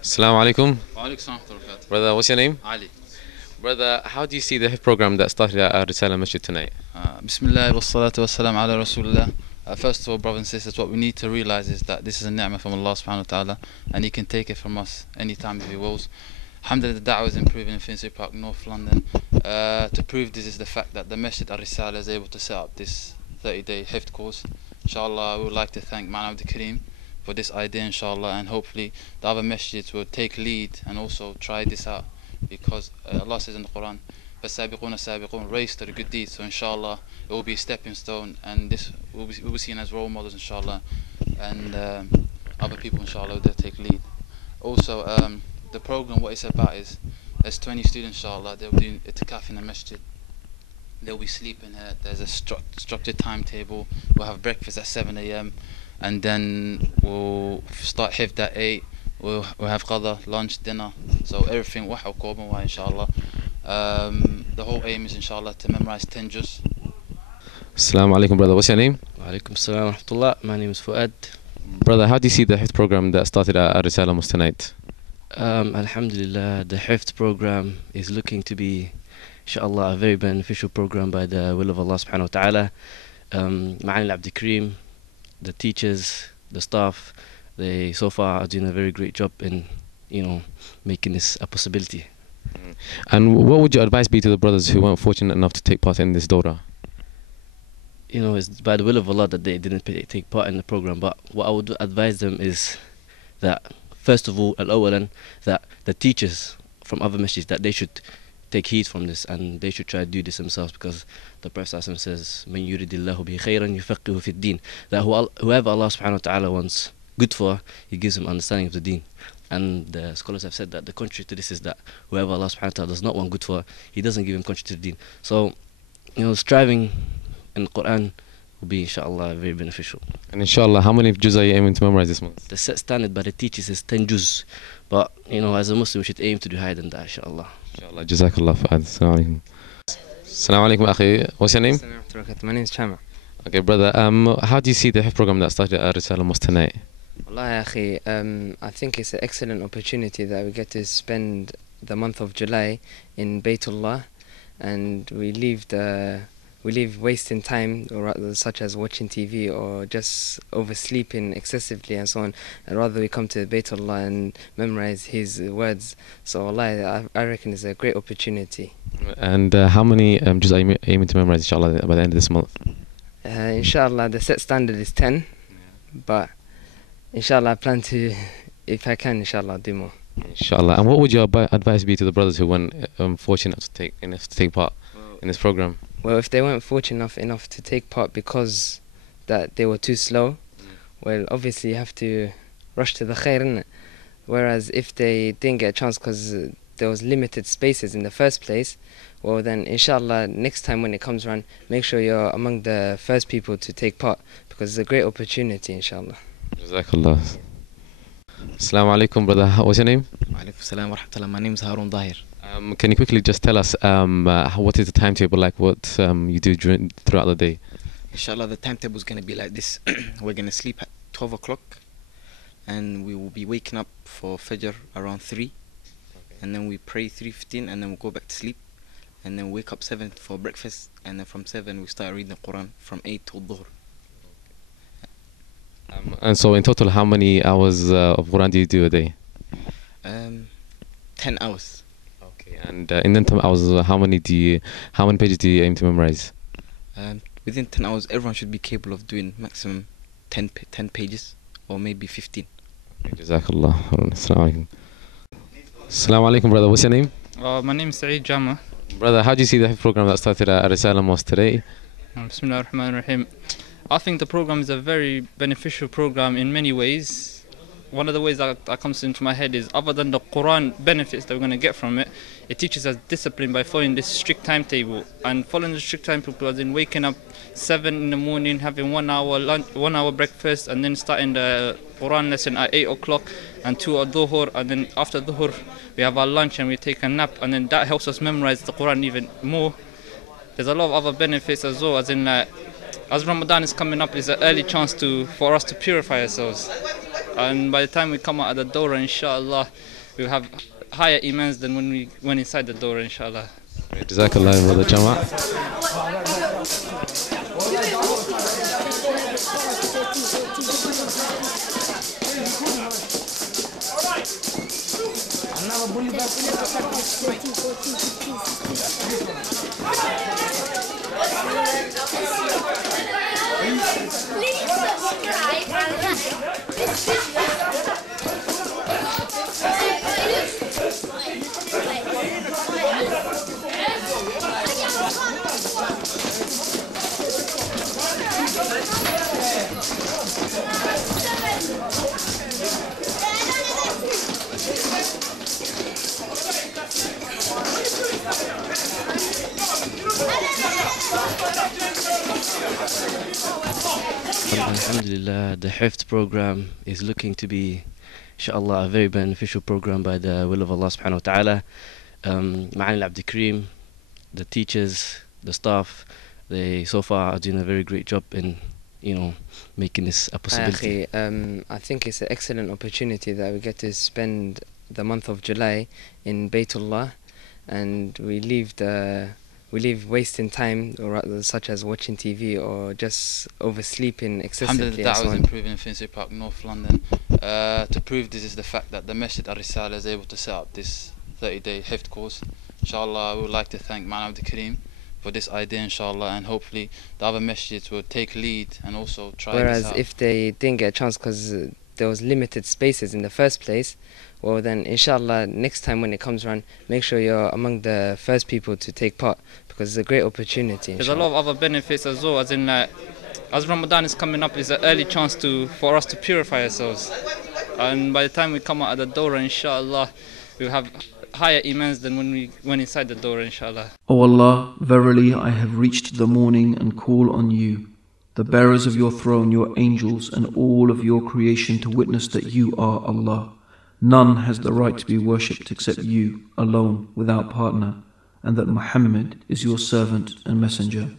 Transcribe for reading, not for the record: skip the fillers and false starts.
Assalamu alaikum. Waalaikumsalam. Brother, what's your name? Ali. Brother, how do you see the Hifd program that started at Ar-risaalah Masjid tonight? Bismillah wa salatu wa salam ala Rasulullah. First of all, brothers and sisters, what we need to realize is that this is a ni'mah from Allah subhanahu wa ta'ala, and He can take it from us anytime if He wills. Alhamdulillah, the da'wah is improving in Finsbury Park, North London. To prove this is the fact that the Masjid Ar-risaalah is able to set up this 30-day Hifd course. Inshallah, we would like to thank Man Abdul Kareem for this idea, inshallah, and hopefully the other masjids will take lead and also try this out, because Allah says in the Qur'an, فَالسَّابِقُونَ السَّابِقُونَ, race to the good deeds. So inshallah it will be a stepping stone, and this will be seen as role models, inshallah, and other people inshallah will take lead. Also the program, what it's about is there's 20 students inshallah, they'll do itikaf in the masjid, they'll be sleeping here, there's a structured timetable, we'll have breakfast at 7 AM, and then we'll start hifd at 8. We'll have qadha, lunch, dinner, so everything waha wa inshallah. The whole aim is inshallah to memorize 10 juz. Assalamu alaikum, brother. What's your name? Waalaikum salam wa rahmatullah. My name is Fuad. Brother, how do you see the Hifd program that started at Ar-risaalah Mosque tonight? Alhamdulillah, the Hifd program is looking to be, inshallah, a very beneficial program by the will of Allah subhanahu wa ta'ala. Ma'an Abdul Kareem, the teachers, the staff, they so far are doing a very great job in, making this a possibility. And what would your advice be to the brothers who weren't fortunate enough to take part in this Dawro? It's by the will of Allah that they didn't take part in the program, but what I would advise them is that, first of all, al-awalan, that the teachers from other masjids, that they should take heed from this, and they should try to do this themselves, because the Prophet says, "Man yuridillahu bihi khayran yufaqihu fi ad-din," that whoever Allah subhanahu wa ta'ala wants good for, He gives him understanding of the deen. And the scholars have said that the contrary to this is that whoever Allah subhanahu wa ta'ala does not want good for, He doesn't give him contrary to the deen. So, striving in Qur'an will be, inshallah, very beneficial. And inshallah, how many juz are you aiming to memorize this month? The set standard by the teachers is 10 juz, but as a Muslim we should aim to do higher than that, inshallah. Inshallah, jazakallah Fuad. Assalamu alaikum. Assalamu alaikum, akhi. What's your name? My name is Chama. Okay, brother, how do you see the Hifd program that started at Ar-risaalah Mosque tonight? Wallahi, akhi, I think it's an excellent opportunity that we get to spend the month of July in Baytullah, and we leave wasting time, or rather, such as watching TV or just oversleeping excessively and so on, and rather we come to Baytullah and memorize His words. So wallahi, I reckon it's a great opportunity. And how many juz are you aiming to memorize, inshallah, by the end of this month? Inshallah, the set standard is 10, but inshallah I plan to, if I can, inshallah, do more. Inshallah. And what would your advice be to the brothers who weren't fortunate to take part in this program? Well, if they weren't fortunate enough to take part because that they were too slow, well, obviously you have to rush to the khair, innit? Whereas if they didn't get a chance because there was limited spaces in the first place, well then inshallah next time when it comes around, make sure you're among the first people to take part, because it's a great opportunity, inshallah. Jazakallah. Assalamu alaikum, brother. What's your name? Waalaikum salam wa rahmatullah. My name is Harun Dahir. Can you quickly just tell us what is the timetable like, what you do throughout the day? Inshallah, the timetable is going to be like this. We're going to sleep at 12 o'clock, and we will be waking up for Fajr around 3, and then we pray 3:15, and then we'll go back to sleep, and then wake up 7 for breakfast, and then from 7 we start reading the Qur'an from 8 till Dhuhr. And so in total, how many hours of Qur'an do you do a day? 10 hours. Okay. And in the 10 hours, how many pages do you aim to memorize? Within 10 hours, everyone should be capable of doing maximum 10 pages, or maybe 15. Jazakallah. Assalamu alaikum. Assalamu alaikum, brother. What's your name? My name is Saeed Jama. Brother, how do you see the Hifd program that started at Ar-risaalah Mosque today? Bismillah ar-Rahman ar-Rahim. I think the program is a very beneficial program in many ways. One of the ways that comes into my head is, other than the Qur'an benefits that we're going to get from it, it teaches us discipline by following this strict timetable. And following the strict timetable as in waking up 7 in the morning, having 1 hour lunch, 1 hour breakfast, and then starting the Qur'an lesson at 8 o'clock and 2 at Dhuhr, and then after Dhuhr we have our lunch and we take a nap, and then that helps us memorize the Qur'an even more. There's a lot of other benefits as well, as in as Ramadan is coming up, it's an early chance for us to purify ourselves. And by the time we come out of the Dawro, inshallah, we'll have higher imans than when we went inside the Dawro, inshallah. Jazakallah, brother Jama. Alhamdulillah, the Hifd program is looking to be, inshallah, a very beneficial program by the will of Allah subhanahu wa ta'ala. Ma'an al-Abdi Kareem, the teachers, the staff, they so far are doing a very great job in, making this a possibility. I think it's an excellent opportunity that we get to spend the month of July in Baytullah, and we leave wasting time, such as watching TV or just oversleeping excessively. Alhamdulillah, the Dawro is improving in Finsbury Park, North London. To prove this is the fact that the Masjid Ar-risaalah is able to set up this 30-day Hifd course. Inshallah, we would like to thank Man Abdul Kareem for this idea, inshallah, and hopefully the other masjids will take lead and also try this out. Whereas if they didn't get a chance because there was limited spaces in the first place, well then inshallah next time when it comes around, make sure you're among the first people to take part, because it's a great opportunity. There's a lot of other benefits as well, as in as Ramadan is coming up, it's an early chance for us to purify ourselves, and by the time we come out of the Dawro, inshallah, we'll have higher imans than when we went inside the Dawro, inshallah. O Allah, verily I have reached the morning and call on you, the bearers of your throne, your angels, and all of your creation, to witness that you are Allah. None has the right to be worshipped except you, alone, without partner, and that Muhammad is your servant and messenger.